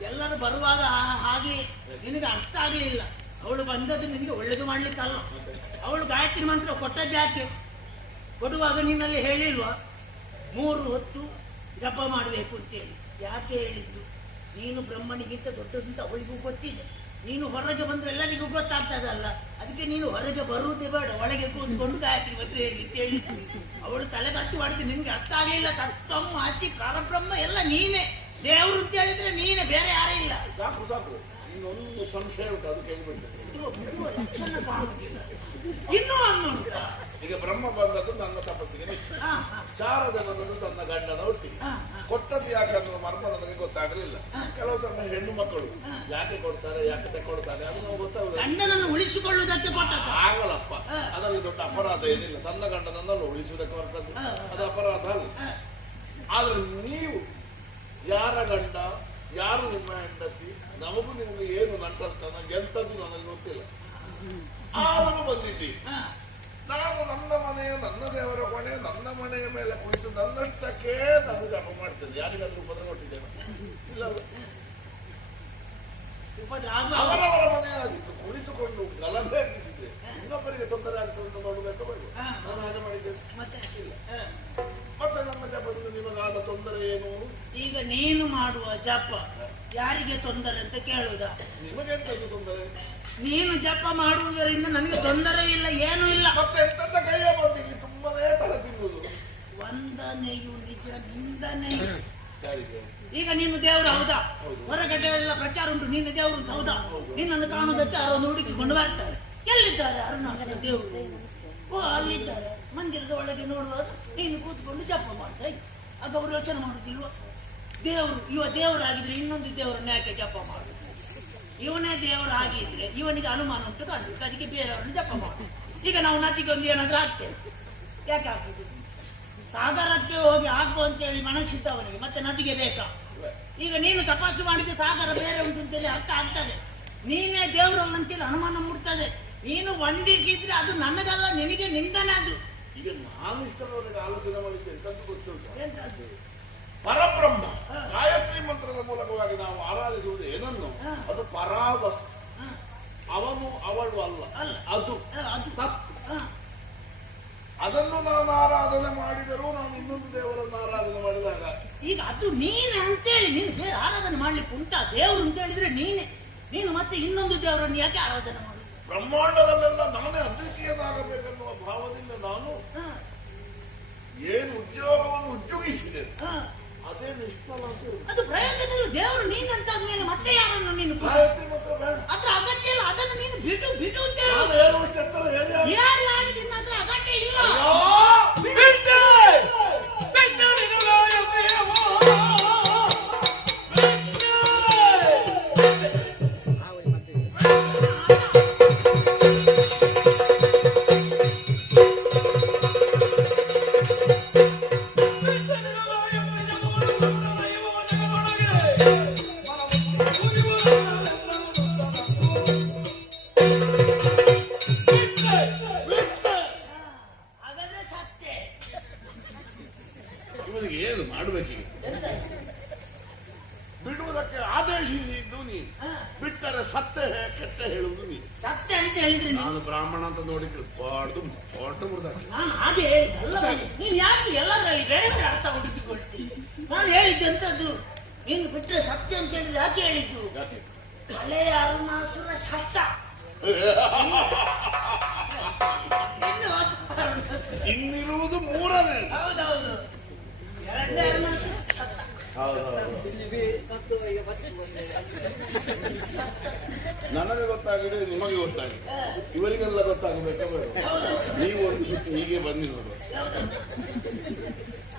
ಎಲ್ಲರೂ ಬರುವಾಗ ಹಾಗೆ ನಿನಗೆ ಅರ್ಥ ಆಗಲಿಲ್ಲ. ಅವಳು ಬಂದದ್ದು ನಿನಗೆ ಒಳ್ಳೇದು ಮಾಡ್ಲಿಕ್ಕಲ್ಲ. ಅವಳು ಗಾಯತ್ರಿ ಮಂತ್ರ ಕೊಟ್ಟದ್ಯಾಕೆ? ಕೊಡುವಾಗ ನೀನಲ್ಲಿ ಹೇಳಿಲ್ವಾ 3 ಹೊತ್ತು ಜಪ ಮಾಡಬೇಕು ಅಂತೇಳಿ? ಯಾಕೆ ಹೇಳಿದ್ದು? ನೀನು ಬ್ರಹ್ಮನಿಗಿಂತ ದೊಡ್ಡದಂತ ಅವಳಿಗೂ ಗೊತ್ತಿದೆ. ನೀನು ಹೊರಗೆ ಬಂದ್ರೆ ಎಲ್ಲರಿಗೂ ಗೊತ್ತಾಗ್ತದಲ್ಲ. ಅದಕ್ಕೆ ನೀನು ಹೊರಗೆ ಬರುವುದೇ ಬೇಡ, ಒಳಗೆ ಕೂತ್ಕೊಂಡು ಗಾಯತ್ರಿ ಮಂತ್ರ ಹೇಳಿ ಅಂತ ಹೇಳಿದ್ದು. ಅವಳು ತಲೆಗಟ್ಟು ಮಾಡಿದ್ದು ನಿನ್ಗೆ ಅರ್ಥ ಆಗಲಿಲ್ಲ. ತತ್ವಂ ಆಚಿ ಪರಬ್ರಹ್ಮ ಎಲ್ಲ ನೀನೇ. ದೇವರು ಅಂತ ಹೇಳಿದ್ರೆ ನೀನೇ, ಬೇರೆ ಯಾರೇ ಇಲ್ಲ. ಸಾಕು ಸಾಕು, ಇನ್ನೊಂದು ಸಂಶಯ ಉಂಟು, ಅದು ಕೇಳಿಬಿಡ್ತೇನೆ. ಇನ್ನೂ ಅನ್ನುಂಟ. ಈಗ ಬ್ರಹ್ಮ ಬಂದದ್ದು ನನ್ನ ತಪಸ್ಸಿಗೆ ಮಿಚ್ಚ, ಶಾರದೆ ಬಂದದ್ದು ತನ್ನ ಗಂಡನ ಒಟ್ಟಿಗೆ. ಕೊಟ್ಟದ್ದು ಯಾಕಂದ್ರೆ ಮರ್ಮ ನನಗೆ ಗೊತ್ತಾಗಲಿಲ್ಲ. ಕೆಲವು ಸಣ್ಣ ಹೆಣ್ಣು ಮಕ್ಕಳು ಯಾಕೆ ಕೊಡ್ತಾರೆ, ಯಾಕೆ ತಗೊಳ್ತಾರೆ, ಅದು ನಾವು ಗೊತ್ತಾಗುದು. ಗಂಡನನ್ನು ಉಳಿಸಿಕೊಳ್ಳುವುದಕ್ಕೆ ಕೊಟ್ಟದ್ದು ಆಗಲ್ಲಪ್ಪ. ಅದರಲ್ಲಿ ದೊಡ್ಡ ಅಪರಾಧ ಏನಿಲ್ಲ. ತನ್ನ ಗಂಡನನ್ನು ಉಳಿಸುವುದಕ್ಕೆ ಹೊರಟದ್ದು ಅದು ಅಪರಾಧ ಅಲ್ಲ. ಆದ್ರೆ ನೀವು ಯಾರ ಗಂಡ, ಯಾರು ನಿಮ್ಮ ಹೆಂಡತಿ, ನಮಗೂ ನಿಮ್ಗೆ ಏನು ನಂಟರ್ಥ, ನನಗೆ ಎಂಥದ್ದು ನನಗೆ ಗೊತ್ತಿಲ್ಲ. ಆದರೂ ಬಂದಿದ್ದೀವಿ ನಾನು. ನನ್ನ ಮನೆಯ, ನನ್ನ ದೇವರ ಹೊಣೆ, ನನ್ನ ಮನೆಯ ಮೇಲೆ ಕುಳಿತು ನನ್ನಷ್ಟಕ್ಕೆ ನಾನು ಜಪ ಮಾಡ್ತೇನೆ. ಯಾರಿಗಾದ್ರೂ ಉಪದ್ರ ಕೊಟ್ಟಿದ್ದೇನೆ? ಇಲ್ಲ. ಅವರವರ ಮನೆಯಾಗಿತ್ತು, ಕುಳಿತುಕೊಂಡು ಗಲಭೆ ಆಗಿದ್ದೆ. ಇನ್ನೊಬ್ಬರಿಗೆ ತೊಂದರೆ ಆಗ್ತದೆ ನೋಡಬೇಕು ಬೇಡ. ನಾನು ಹಾಗೆ ಮಾಡಿದ್ದೇನೆ ಇಲ್ಲ. ಮತ್ತೆ ನಮ್ಮ ಜಪದಿಂದ ನಿಮಗಾದ ತೊಂದರೆ ಏನು? ಈಗ ನೀನು ಮಾಡುವ ಜಪ ಯಾರಿಗೆ ತೊಂದರೆ ಅಂತ ಕೇಳುವುದ? ನಿಮಗೆಂತದ್ದು ತೊಂದರೆ? ನೀನು ಜಪ ಮಾಡುವುದರಿಂದ ನನಗೆ ತೊಂದರೆ ಇಲ್ಲ, ಏನೂ ಇಲ್ಲ. ಮತ್ತೆ ಎಂತ ಕೈಯ ಬಂದಿಗೆ ತುಂಬಾನೇ ತರ ತಿನ್ನುವುದು. ವಂದನೆಯು ನಿಜ, ನಿಂದನೆಯು ಯಾರಿಗೆ? ಈಗ ನೀನು ದೇವರು ಹೌದಾ? ಹೊರಗಡೆ ಎಲ್ಲ ಪ್ರಚಾರ ಉಂಟು ನೀನು ದೇವರು ಅಂತ ಹೌದಾ? ನಿನ್ನನ್ನು ಕಾಣುವುದಕ್ಕೆ ಯಾರೊಂದು ಹುಡುಕಿಕೊಂಡು ಬರ್ತಾರೆ. ಎಲ್ಲಿದ್ದಾರೆ ಅರುಣಾಚಲ ದೇವರು? ಓ ಅಲ್ಲಿದ್ದಾರೆ. ಮಂದಿರದ ಒಳಗೆ ನೋಡುವಾಗ ನೀನು ಕೂತ್ಕೊಂಡು ಜಪ ಮಾಡ್ತಾ ಇದ್ದ. ಆಗ ಅವರು ಯೋಚನೆ ಮಾಡುತ್ತಿಲ್ವ, ದೇವರು ದೇವರಾಗಿದ್ರೆ ಇನ್ನೊಂದು ದೇವರನ್ನ ಯಾಕೆ ಜಪ ಮಾಡುದು? ಇವನೇ ದೇವರಾಗಿದ್ರೆ ಇವನಿಗೆ ಅನುಮಾನ ಉಂಟು ಕಾಣ್ಬೇಕು, ಅದಕ್ಕೆ ಬೇರೆಯವ್ರನ್ನ ಜಪ ಮಾಡುದು. ಈಗ ನಾವು ನದಿಗೆ ಒಂದು ಏನಾದ್ರೂ ಹಾಕ್ತೇವೆ, ಯಾಕೆ ಹಾಕುದು? ಸಾಗರಕ್ಕೆ ಹೋಗಿ ಹಾಕು ಅಂತೇಳಿ ಮನಸ್ಸಿದ್ದವನಿಗೆ ಮತ್ತೆ ನದಿಗೆ ಬೇಕಾ? ಈಗ ನೀನು ತಪಾಸು ಮಾಡಿದ್ರೆ ಸಾಗರ ಬೇರೆ ಉಂಟು ಅಂತೇಳಿ ಅರ್ಥ ಆಗ್ತದೆ. ನೀನೇ ದೇವರಲ್ಲಂತೇಳಿ ಅನುಮಾನ ಮೂಡ್ತದೆ. ನೀನು ವಂದಿಸಿದ್ರೆ ಅದು ನನಗಲ್ಲ, ನಿನಗೆ ನಿಂದನೆ. ಅದು ಈಗ ನಾನು ಇಷ್ಟರವರೆಗೆ ಆಲೋಚನೆ ಮಾಡಿದ್ದೆ ಎಂತದ್ದು ಗೊತ್ತುಂಟು? ಪರಬ್ರಹ್ಮ ಗಾಯತ್ರಿ ಮಂತ್ರದ ಮೂಲಕವಾಗಿ ನಾವು ಆರಾಧಿಸುವುದು ಏನನ್ನು? ಅದು ಪರಾವಸ್ತು. ಅವನು ಅವಳು ಅಲ್ಲ, ಅದು ತಪ್ಪು. ಅದನ್ನು ನಾನು ಆರಾಧನೆ ಮಾಡಿದರೂ ನಾನು ಇನ್ನೊಂದು ದೇವರನ್ನು ಆರಾಧನೆ ಮಾಡಿದಾಗ ಈಗ ಅದು ನೀನೆ ಅಂತೇಳಿ ನೀನು ಬೇರೆ ಆರಾಧನೆ ಮಾಡ್ಲಿಕ್ಕೆ ಉಂಟಾ? ದೇವರು ಅಂತ ಹೇಳಿದ್ರೆ ನೀನೆ. ನೀನು ಮತ್ತೆ ಇನ್ನೊಂದು ದೇವರನ್ನು ಯಾಕೆ ಆರಾಧನೆ ಮಾಡುದು? ಬ್ರಹ್ಮಾಂಡದಲ್ಲೆಲ್ಲ ನಾನೇ ಅದ್ವಿತೀಯನಾಗಬೇಕೆನ್ನುವ ಭಾವದಿಂದ ನಾನು ಏನು ಉದ್ಯೋಗವನ್ನು ಉಜ್ಜುಗಿಸಿದೆ ಅದೇ ನಿಷ್ಫಲ ಅಂತ. ಅದು ಪ್ರಯೋಜನ ಇಲ್ಲ. ದೇವರು ನೀನಂತ ಆದ್ಮೇಲೆ ಮತ್ತೆ ಯಾರನ್ನು ನೀನು ಗಾಯತ್ರಿ ಮಂತ್ರ ಬೇಡ, ಅದ್ರ ಅಗತ್ಯ ಇಲ್ಲ. ಅದನ್ನು ನೀನು ಬಿಟ್ಟು ಬಿಟ್ಟು ಅಂತ ನಾನು ಏನು ಎತ್ತರ ಹೇಳಿ ಯಾರು ಆಗಿದ್ದೀನಿ ಅದ್ರ ಅಗತ್ಯ ಇಲ್ಲ. ಇವನಿಗೆ ಏನು ಮಾಡಬೇಕೀಗ? ಬಿಡುವುದಕ್ಕೆ ಆದೇಶಿಸಿದ್ದು ನೀನು, ಬಿಟ್ಟರೆ ಸತ್ಯ ಕೆಟ್ಟ ಹೇಳುವುದು ನೀನು. ಸತ್ಯ ಅಂತ ಹೇಳಿದ್ರೆ ನಾನು ಬ್ರಾಹ್ಮಣ ಅಂತ ನೋಡಿದ್ರು ಬಾರ್ದು ಮುರಿದಾಕಿ. ನಾನು ಹಾಗೆ ಹೇಳಿದ್ದಲ್ಲ. ನೀನು ಯಾಕೆ ಎಲ್ಲರ ಬೇರೆ ಅರ್ಥ ಹುಡುಕಿಕೊಳ್ತೀನಿ? ನಾನು ಹೇಳಿದ್ದೆ ಅಂತದ್ದು. ನೀನು ಬಿಟ್ಟರೆ ಸತ್ಯ ಅಂತ ಹೇಳಿದ್ರೆ ಯಾಕೆ ಹೇಳಿದ್ದು? ಹಳೆಯ ಅರುಣಾಸುರ ಸತ್ತ, ಇನ್ನಿರುವುದು ಮೂರನೇ. ಹೌದೌದು, ಎರಡನೇ ಅರುಣಾಸುರ ಸತ್ತ. ನನಗೆ ಗೊತ್ತಾಗಿದೆ, ನಿಮಗೆ ಗೊತ್ತಾಗಿದೆ, ಇವರಿಗೆಲ್ಲ ಗೊತ್ತಾಗಬೇಕೇ ಬೇಡ? ನೀವು ಒಂದು ಸುತ್ತು ಹೀಗೆ ಬಂದಿ ನೋಡುವ.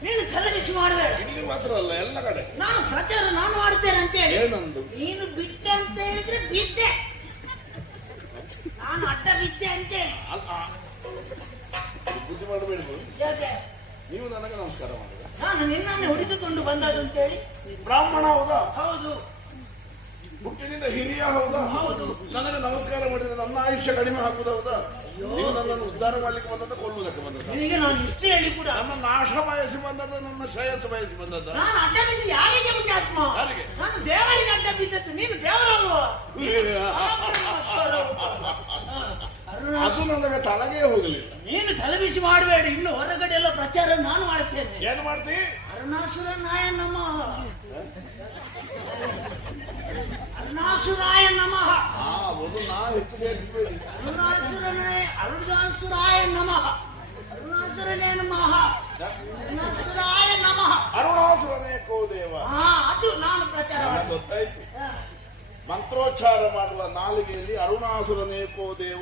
ನೀನು ತಲೆಬಿಸಿ ಮಾಡಬೇಡ. ಇಲ್ಲಿ ಮಾತ್ರ ಅಲ್ಲ, ಎಲ್ಲ ಕಡೆ ನಾನು ಪ್ರಚಾರ ನಾನು ಮಾಡ್ತೇನೆ ಅಂತ ಹೇಳಿ ಏನಂದು ನೀನು ಬಿಟ್ಟೆ ಅಂತ ಹೇಳಿದ್ರೆ ಬಿದ್ದೆ. ನಾನು ಅಡ್ಡ ಬಿದ್ದೆ ಅಂತೇಳಿ ಬುದ್ಧಿ ಮಾಡಬೇಡಿ. ಯಾಕೆ? ನೀವು ನನಗೆ ನಮಸ್ಕಾರ ಮಾಡಿದ, ನಾನು ನಿನ್ನನ್ನೇ ಹುಡುಕಿಕೊಂಡು ಬಂದದ್ದು ಅಂತೇಳಿ. ಬ್ರಾಹ್ಮಣ ಹೌದಾ? ಹೌದು. ಹುಟ್ಟಿನಿಂದ ಹಿರಿಯ ಹೌದಾ? ಹೌದು. ನನಗೆ ನಮಸ್ಕಾರ ಮಾಡಿದ್ರೆ ನನ್ನ ಆಯುಷ್ಯ ಕಡಿಮೆ ಹಾಕುದು ಹೌದಾ? ನೀವು ನನ್ನನ್ನು ಉದ್ಧಾರ ಮಾಡ್ಲಿಕ್ಕೆ ಬಂದದ್ದು ಕೊಲ್ಲುವುದಕ್ಕೆ ಬಂದದ್ದು ನಿನಗೆ ನಾನು ಇಷ್ಟು ಹೇಳಿ ಕೂಡ ನನ್ನ ನಾಶ ಬಯಸಿ ಬಂದದ್ದು ನನ್ನ ಶ್ರೇಯಸ್ಸು ಬಯಸಿ ಬಂದದ್ದು ನಾನು ಅಡ್ಡ ಬಿದ್ದು ಯಾರಿಗೆ ಮುಖ್ಯ ಆತ್ಮ ಯಾರಿಗೆ? ನಾನು ದೇವರಿಗೆ ಅಡ್ಡ ಬಿದ್ದದ್ದು ನೀನು ದೇವರಲ್ವಾ ಅದು ನನಗೆ ತಲೆಗೆ ಹೋಗಲಿಲ್ಲ. ನೀನು ತಲೆಬಿಸಿ ಮಾಡಬೇಡಿ. ಇನ್ನು ಹೊರಗಡೆ ಎಲ್ಲ ಪ್ರಚಾರ ನಾನು ಮಾಡ್ತೇನೆ. ಏನ್ ಮಾಡ್ತಿ? ಅರುಣಾಸುರನಾಯ ನಮಃ, ಅರುಣಾಸುರಾಯ ನಮಃ, ಒಂದು ನಾ ಹೆಚ್ಚು ಸೇರಿಸಬೇಡಿ. ಅರುಣಾಸುರಾಯ ನಮಃ, ಅರುಣಾಸುರನೇ ನಮಃ, ಅರುಣಾಸುರಾಯ ನಮಃ. ಅರುಣಾಸುರನೇ ಕೋ ದೇವ. ಅದು ನಾನು ಪ್ರಚಾರ ಮಾಡ್ತೇನೆ. ಗೊತ್ತಾಯ್ತು. ಮಂತ್ರೋಚ್ಚಾರ ಮಾಡುವ ನಾಲಿಗೆಯಲ್ಲಿ ಅರುಣಾಸುರನೇಕೋ ದೇವ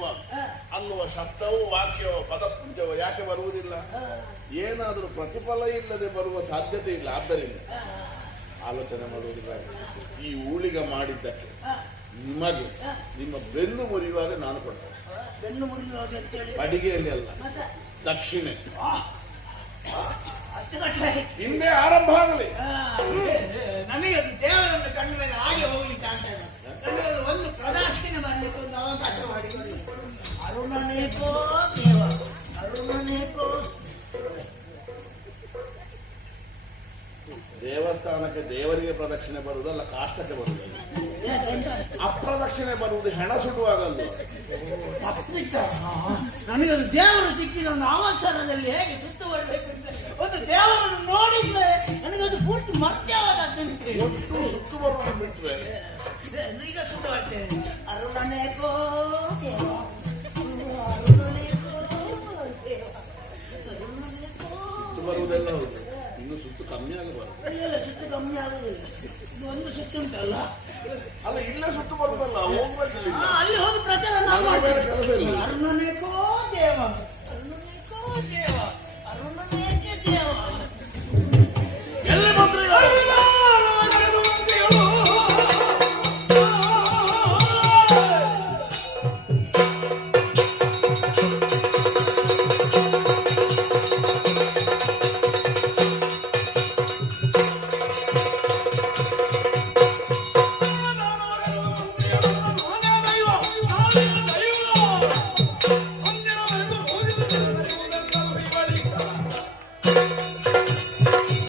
ಅನ್ನುವ ಶಬ್ದವು ವಾಕ್ಯವೋ ಪದಪುಂಜವೋ ಯಾಕೆ ಬರುವುದಿಲ್ಲ? ಏನಾದರೂ ಪ್ರತಿಫಲ ಇಲ್ಲದೆ ಬರುವ ಸಾಧ್ಯತೆ ಇಲ್ಲ. ಆದ್ದರಿಂದ ಆಲೋಚನೆ ಮಾಡುವುದಿಲ್ಲ. ಈ ಊಳಿಗ ಮಾಡಿದ್ದಕ್ಕೆ ನಿಮಗೆ ನಿಮ್ಮ ಬೆನ್ನು ಮುರಿಯುವಾಗ ನಾನು ಕೊಡ್ತೇನೆ. ಬೆನ್ನು ಮುರಿಯುವಾಗ ಅಂತೇಳಿ ಅಡಿಗೆಯಲ್ಲಿ ಅಲ್ಲ, ದಕ್ಷಿಣೆ ಹಿಂದೆ ಆರಂಭ ಆಗಲಿ. ನನಗೆ ದೇವರನ್ನು ಕಂಡ ಮೇಲೆ ಹಾಗೆ ಹೋಗ್ಲಿಕ್ಕೆ ಆಗ್ತದೆ. ನನಗೆ ಒಂದು ಪ್ರದಕ್ಷಿಣೆ ಮಾಡಲಿಕ್ಕೆ ಒಂದು ಅವಕಾಶ ಮಾಡಿ. ಅರುಣನೇಕೋ ದೇವ, ಅರುಣನೇಕೋ. ದೇವಸ್ಥಾನಕ್ಕೆ ದೇವರಿಗೆ ಪ್ರದಕ್ಷಿಣೆ ಬರುವುದಲ್ಲ, ಕಾಷ್ಟಕ್ಕೆ ಬರುವುದಲ್ಲ. ಅಪ್ರದಕ್ಷಿಣೆ ಬರುವುದು ಹೆಣ ಸುಡುವಾಗಲ್ಲ. ನನಗೆ ಒಂದು ದೇವರು ಸಿಕ್ಕಿದ ಒಂದು ಅವಸರದಲ್ಲಿ ಹೇಗೆ ಸುತ್ತುವರಬೇಕು ಅಂತ ಒಂದು ದೇವರನ್ನು ನೋಡಿದ್ರೆ ನನಗದು ಪೂರ್ತಿ ಮರ್ತ್ಯವಾದದ್ದು. ಸುತ್ತು ಬರುವುದು ಬಿಟ್ಟರೆ ಈಗ ಸುತ್ತುವರ್ತೇನೆ. ಅರುಣನೇಕೋ ದೇವ, ಅರುಣನೇಕೋ ದೇವ, ಅರುಣನೇಕೋ. ಸುತ್ತು ಬರುವುದೆಲ್ಲ ಹೌದು, ಇನ್ನು ಸುತ್ತು ಕಮ್ಮಿ ಆಗಬಾರದು. ಸುತ್ತು ಕಮ್ಮಿ ಆಗುದಿಲ್ಲ. ಒಂದು ಸುತ್ತು ಉಂಟಲ್ಲ, ಅಲ್ಲ ಇಲ್ಲೇ ಸುತ್ತು ಬರುವುದಲ್ಲ, ಹೋಗ್ಬೇಕಿಲ್ಲ. ಅಲ್ಲಿ ಹೋಗಿ ಪ್ರಚಾರ ಬೇರೆ ಕೆಲಸ ಇಲ್ಲ. ಅರುಣನೇಕೋ